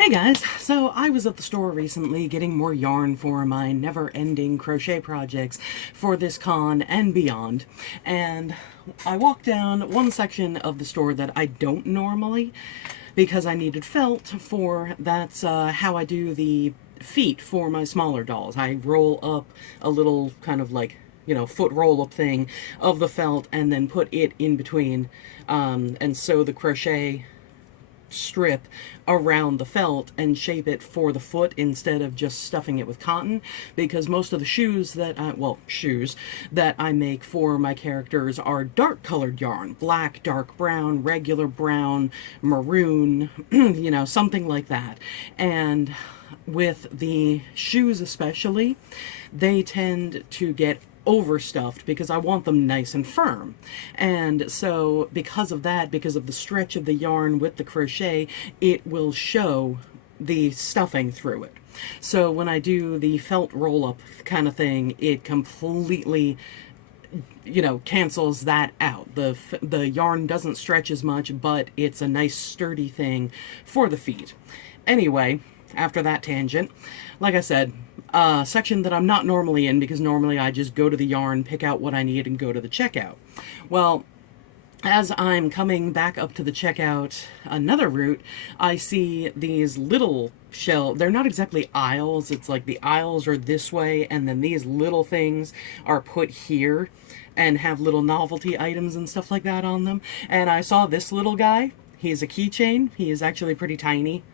Hey guys, so I was at the store recently getting more yarn for my never-ending crochet projects for this con and beyond, and I walked down one section of the store that I don't normally because I needed felt for that's how I do the feet for my smaller dolls. I roll up a little kind of like foot roll up thing of the felt and then put it in between and sew the crochet strip around the felt and shape it for the foot instead of just stuffing it with cotton, because most of the shoes that I make for my characters are dark colored yarn, black, dark brown, regular brown, maroon, something like that. And with the shoes especially, they tend to get overstuffed because I want them nice and firm. And so because of that, because of the stretch of the yarn with the crochet, it will show the stuffing through it. So when I do the felt roll-up kind of thing, it completely cancels that out. The yarn doesn't stretch as much, but it's a nice sturdy thing for the feet. Anyway, after that tangent, like I said, section that I'm not normally in, because normally I just go to the yarn, pick out what I need, and go to the checkout. Well, as I'm coming back up to the checkout, another route, I see these little shelves. They're not exactly aisles. It's like the aisles are this way, and then these little things are put here and have little novelty items and stuff like that on them. And I saw this little guy. He's a keychain. He is actually pretty tiny,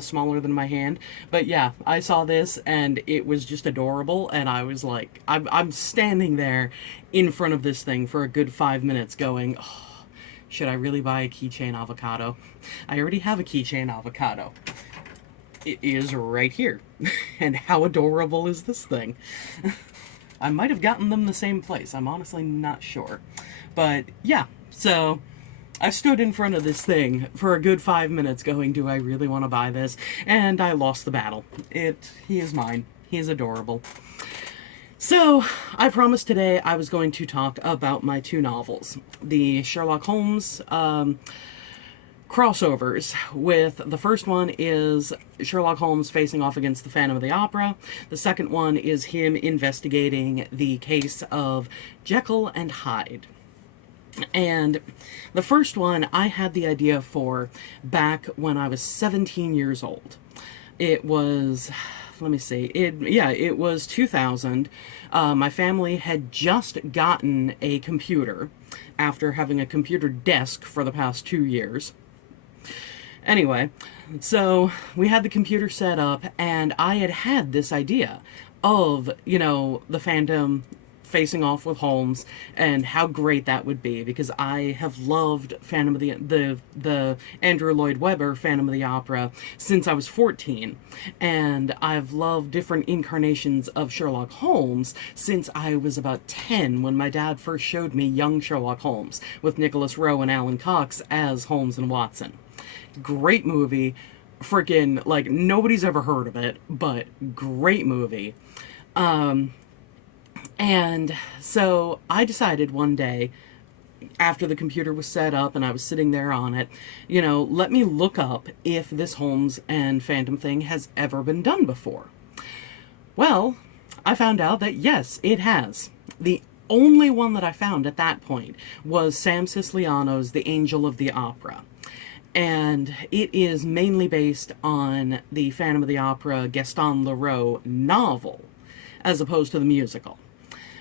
smaller than my hand. But yeah, I saw this and it was just adorable, and I was like, I'm standing there in front of this thing for a good 5 minutes going, oh, should I really buy a keychain avocado? I already have a keychain avocado. It is right here. And how adorable is this thing? I might have gotten them the same place. I'm honestly not sure. But yeah, so I stood in front of this thing for a good 5 minutes going, do I really want to buy this? And I lost the battle. He is mine. He is adorable. So, I promised today I was going to talk about my two novels. The Sherlock Holmes crossovers. With the first one is Sherlock Holmes facing off against the Phantom of the Opera. The second one is him investigating the case of Jekyll and Hyde. And the first one I had the idea for back when I was 17 years old. It was, let me see, it was 2000. My family had just gotten a computer after having a computer desk for the past 2 years. Anyway, so we had the computer set up, and I had this idea of, the Phantom facing off with Holmes and how great that would be, because I have loved Phantom of the Andrew Lloyd Webber Phantom of the Opera since I was 14, and I've loved different incarnations of Sherlock Holmes since I was about 10 when my dad first showed me Young Sherlock Holmes with Nicholas Rowe and Alan Cox as Holmes and Watson. Great movie. Freaking, like, nobody's ever heard of it, but great movie. And so I decided one day, after the computer was set up and I was sitting there on it, let me look up if this Holmes and Phantom thing has ever been done before. Well, I found out that yes, it has. The only one that I found at that point was Sam Siciliano's The Angel of the Opera. And it is mainly based on the Phantom of the Opera Gaston Leroux novel, as opposed to the musical.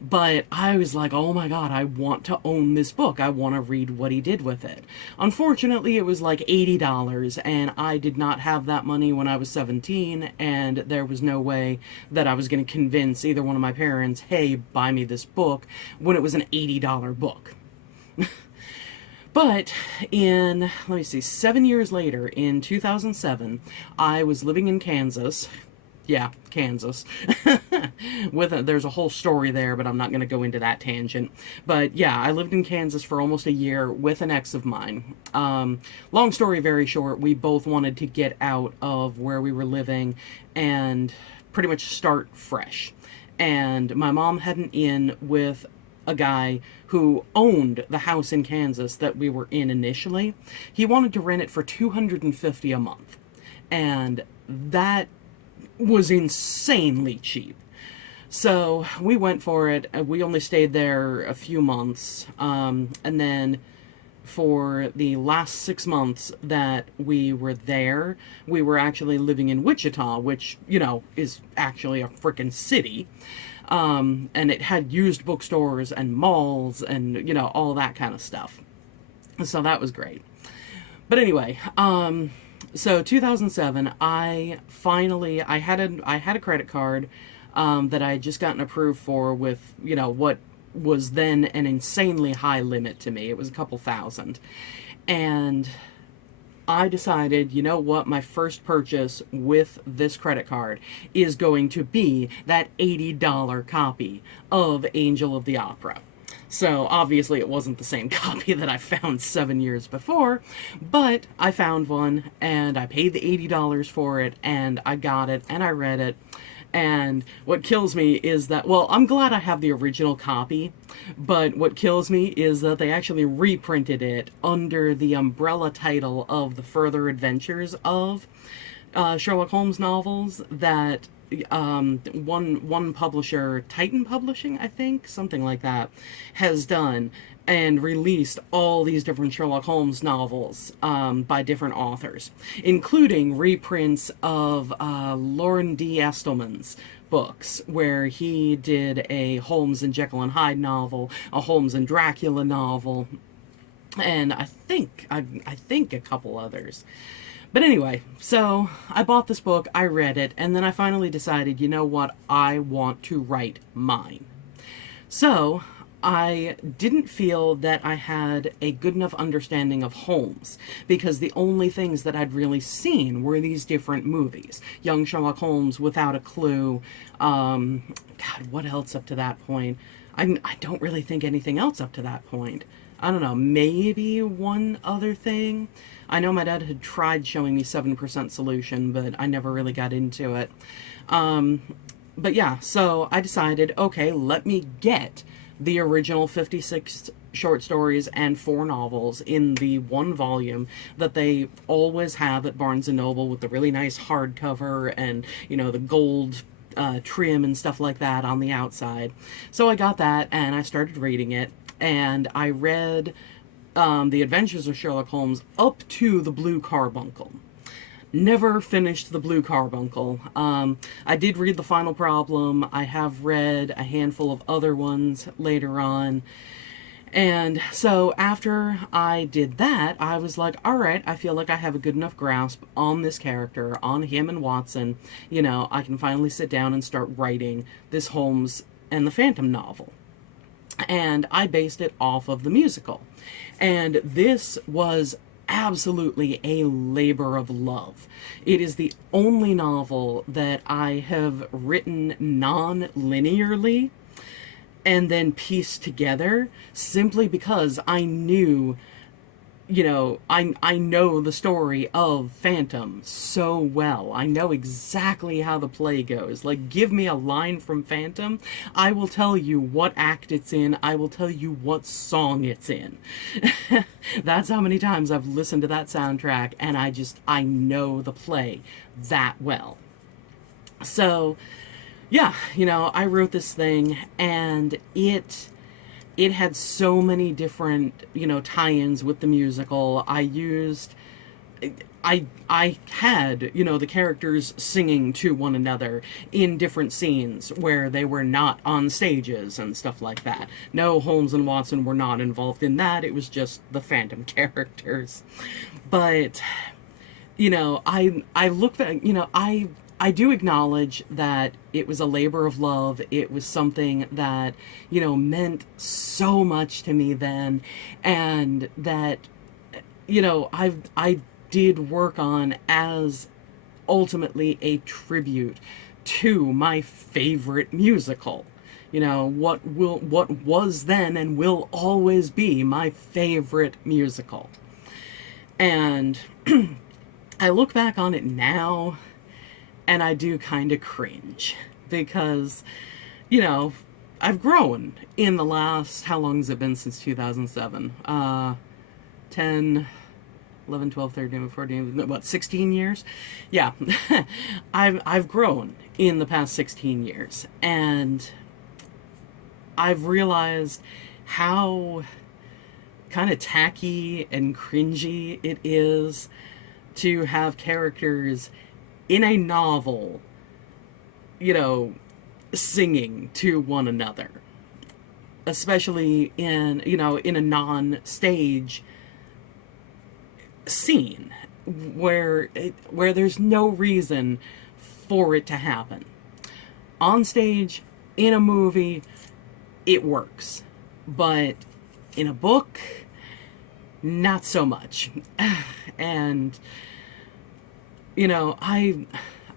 But I was like, oh my god, I want to own this book. I want to read what he did with it. Unfortunately, it was like $80, and I did not have that money when I was 17, and there was no way that I was going to convince either one of my parents, hey, buy me this book, when it was an $80 book. But let me see, 7 years later, in 2007, I was living in Kansas. Yeah, Kansas. There's a whole story there, but I'm not going to go into that tangent. But yeah, I lived in Kansas for almost a year with an ex of mine. Long story very short, we both wanted to get out of where we were living and pretty much start fresh. And my mom had an in with a guy who owned the house in Kansas that we were in initially. He wanted to rent it for $250 a month. and that was insanely cheap. So we went for it. We only stayed there a few months. And then for the last 6 months that we were there, we were actually living in Wichita, which, is actually a freaking city. And it had used bookstores and malls and, all that kind of stuff. So that was great. But anyway, so 2007, I had a credit card that I had just gotten approved for with, what was then an insanely high limit to me. It was a couple thousand. And I decided, you know what, my first purchase with this credit card is going to be that $80 copy of Angel of the Opera. So obviously it wasn't the same copy that I found 7 years before, but I found one and I paid the $80 for it and I got it and I read it. And what kills me is that, well, I'm glad I have the original copy, but what kills me is that they actually reprinted it under the umbrella title of the further adventures of Sherlock Holmes novels that one publisher, Titan Publishing, I think, something like that, has done and released all these different Sherlock Holmes novels by different authors, including reprints of Lauren D. Estelman's books, where he did a Holmes and Jekyll and Hyde novel, a Holmes and Dracula novel, and I think a couple others. But anyway, so I bought this book, I read it, and then I finally decided, you know what, I want to write mine. So I didn't feel that I had a good enough understanding of Holmes, because the only things that I'd really seen were these different movies. Young Sherlock Holmes, Without a Clue, God, what else up to that point? I don't really think anything else up to that point. I don't know, maybe one other thing. I know my dad had tried showing me 7% Solution, but I never really got into it. But yeah, so I decided, okay, let me get the original 56 short stories and 4 novels in the one volume that they always have at Barnes & Noble with the really nice hardcover and, the gold trim and stuff like that on the outside. So I got that and I started reading it, and I read The Adventures of Sherlock Holmes up to the Blue Carbuncle. Never finished the Blue Carbuncle. I did read The Final Problem. I have read a handful of other ones later on. And so after I did that, I was like, all right, I feel like I have a good enough grasp on this character, on him and Watson. I can finally sit down and start writing this Holmes and the Phantom novel. And I based it off of the musical. And this was absolutely a labor of love. It is the only novel that I have written non-linearly and then pieced together, simply because I knew, I know the story of Phantom so well. I know exactly how the play goes. Like, give me a line from Phantom, I will tell you what act it's in, I will tell you what song it's in. That's how many times I've listened to that soundtrack, and I know the play that well. So, yeah, I wrote this thing, and it had so many different, tie-ins with the musical. I had, the characters singing to one another in different scenes where they were not on stages and stuff like that. No, Holmes and Watson were not involved in that. It was just the Phantom characters. But, I look back, I do acknowledge that it was a labor of love. It was something that, meant so much to me then, and that, I did work on as ultimately a tribute to my favorite musical. What was then and will always be my favorite musical. And I look back on it now, and I do kind of cringe, because, I've grown in the last, how long has it been since 2007? 10, 11, 12, 13, 14, what, 16 years? Yeah. I've grown in the past 16 years, and I've realized how kind of tacky and cringy it is to have characters in a novel, you know, singing to one another, especially in, you know, in a non-stage scene where there's no reason for it to happen. On stage, in a movie, it works, but in a book, not so much. And you know, I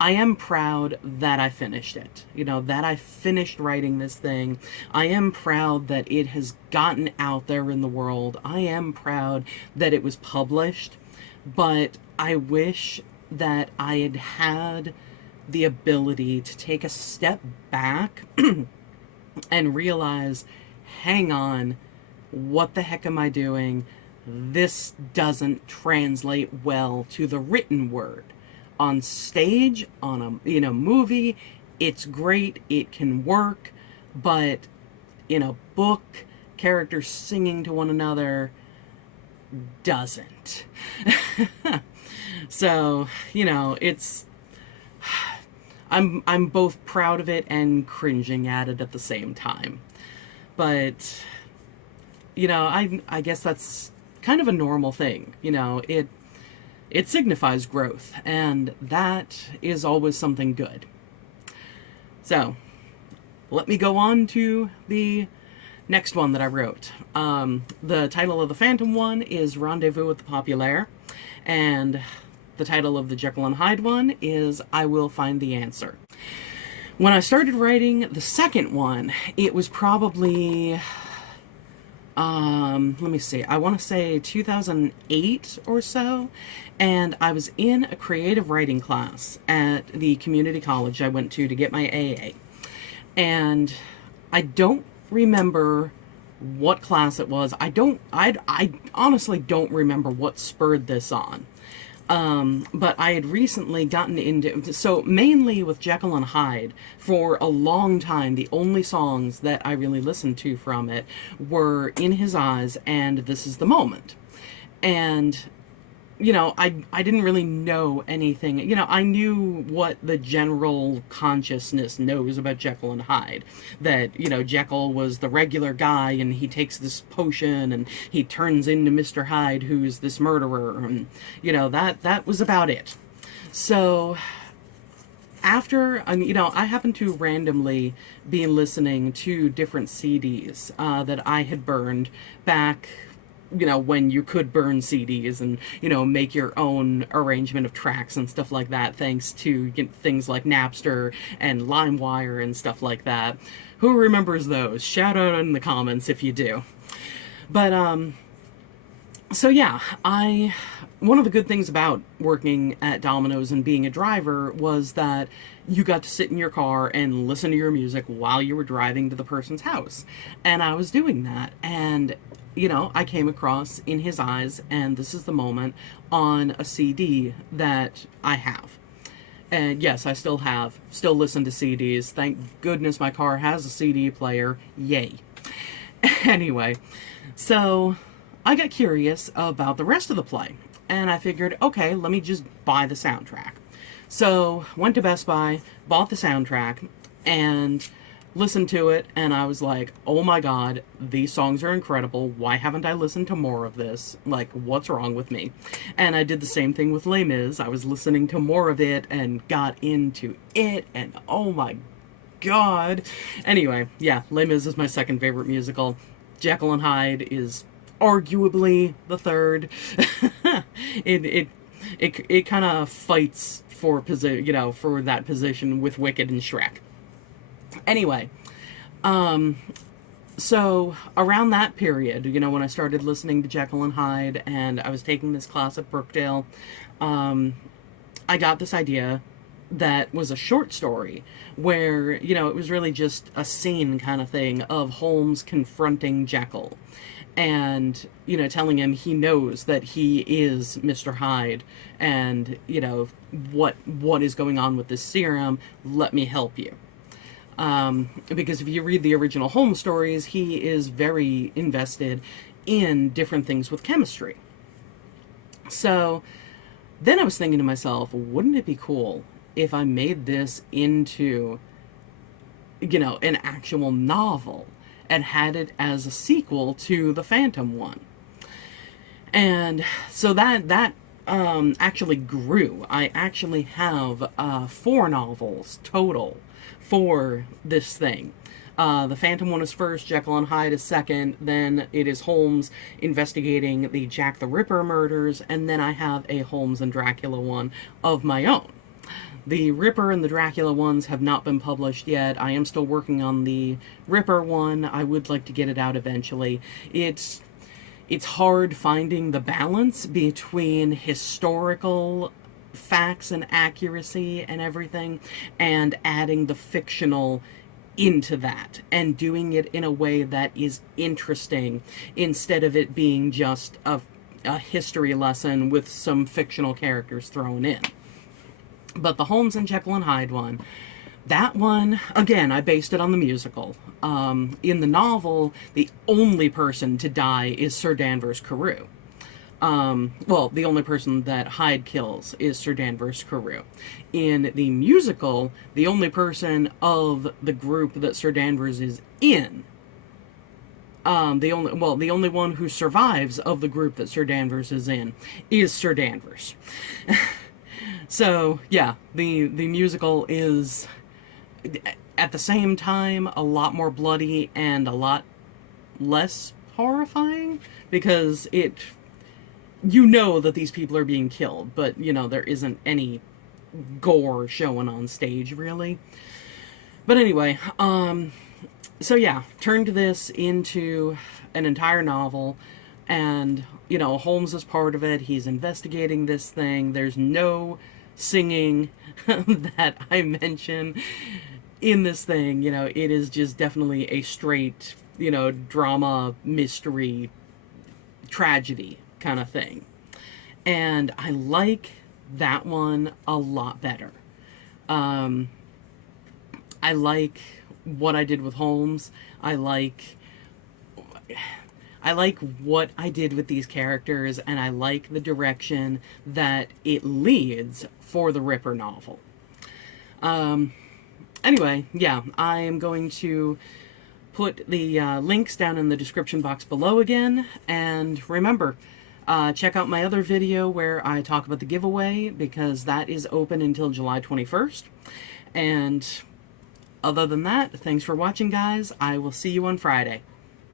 am proud that I finished it. You know, that I finished writing this thing. I am proud that it has gotten out there in the world. I am proud that it was published. But I wish that I had had the ability to take a step back and realize, hang on, what the heck am I doing? This doesn't translate well to the written word. On stage, on a, you know, movie, it's great, it can work, but in a book, characters singing to one another doesn't. So, you know, it's I'm both proud of it and cringing at it at the same time. But you know, I guess that's kind of a normal thing. You know, it signifies growth, and that is always something good. So, let me go on to the next one that I wrote. The title of the Phantom one is Rendezvous with the Populaire, and the title of the Jekyll and Hyde one is I Will Find the Answer. When I started writing the second one, it was probably let me see, I want to say 2008 or so, and I was in a creative writing class at the community college I went to get my AA. And I don't remember what class it was. I honestly don't remember what spurred this on. But I had recently gotten into, so mainly with Jekyll and Hyde, for a long time, the only songs that I really listened to from it were In His Eyes and This Is the Moment. And, you know, I didn't really know anything. You know, I knew what the general consciousness knows about Jekyll and Hyde. That, you know, Jekyll was the regular guy and he takes this potion and he turns into Mr. Hyde, who's this murderer. And, you know, that was about it. So after, you know, I happened to randomly be listening to different CDs that I had burned back, you know, when you could burn CDs and, you know, make your own arrangement of tracks and stuff like that, thanks to, you know, things like Napster and LimeWire and stuff like that. Who remembers those? Shout out in the comments if you do. But, so yeah, one of the good things about working at Domino's and being a driver was that you got to sit in your car and listen to your music while you were driving to the person's house. And I was doing that, and you know, I came across In His Eyes and This Is the Moment on a CD that I have. And yes, I still listen to CDs. Thank goodness my car has a CD player. Yay. Anyway, so I got curious about the rest of the play. And I figured, okay, let me just buy the soundtrack. So, went to Best Buy, bought the soundtrack, and listened to it, and I was like, oh my god, these songs are incredible. Why haven't I listened to more of this? Like, what's wrong with me? And I did the same thing with Les Mis. I was listening to more of it and got into it, and oh my god. Anyway, yeah, Les Mis is my second favorite musical. Jekyll and Hyde is arguably the third. It kind of fights for for that position with Wicked and Shrek. Anyway, so around that period, you know, when I started listening to Jekyll and Hyde and I was taking this class at Brookdale, I got this idea that was a short story where, you know, it was really just a scene kind of thing of Holmes confronting Jekyll. and, you know, telling him he knows that he is Mr. Hyde, and, you know, what is going on with this serum. Let me help you. Because if you read the original Holmes stories, he is very invested in different things with chemistry. So then I was thinking to myself, wouldn't it be cool if I made this into, you know, an actual novel and had it as a sequel to the Phantom one? And so that actually grew. I actually have 4 novels total for this thing. The Phantom one is first, Jekyll and Hyde is second, then it is Holmes investigating the Jack the Ripper murders, and then I have a Holmes and Dracula one of my own. The Ripper and the Dracula ones have not been published yet. I am still working on the Ripper one. I would like to get it out eventually. It's hard finding the balance between historical facts and accuracy and everything, and adding the fictional into that, and doing it in a way that is interesting instead of it being just a history lesson with some fictional characters thrown in. But the Holmes and Jekyll and Hyde one, that one, again, I based it on the musical. In the novel, the only person to die is Sir Danvers Carew. Well, the only person that Hyde kills is Sir Danvers Carew. In the musical, the only person of the group that Sir Danvers is in, the only one who survives of the group that Sir Danvers is in is Sir Danvers. So, yeah, the musical is, at the same time, a lot more bloody and a lot less horrifying, because you know that these people are being killed, but, you know, there isn't any gore showing on stage, really. But anyway, so yeah, turned this into an entire novel, and, you know, Holmes is part of it. He's investigating this thing. There's no singing that I mention in this thing. You know, it is just definitely a straight, you know, drama, mystery, tragedy kind of thing. And I like that one a lot better. I like what I did with Holmes. I like what I did with these characters, and I like the direction that it leads for the Ripper novel. Anyway, yeah, I am going to put the links down in the description box below again, and remember, check out my other video where I talk about the giveaway, because that is open until July 21st. And other than that, thanks for watching, guys. I will see you on Friday.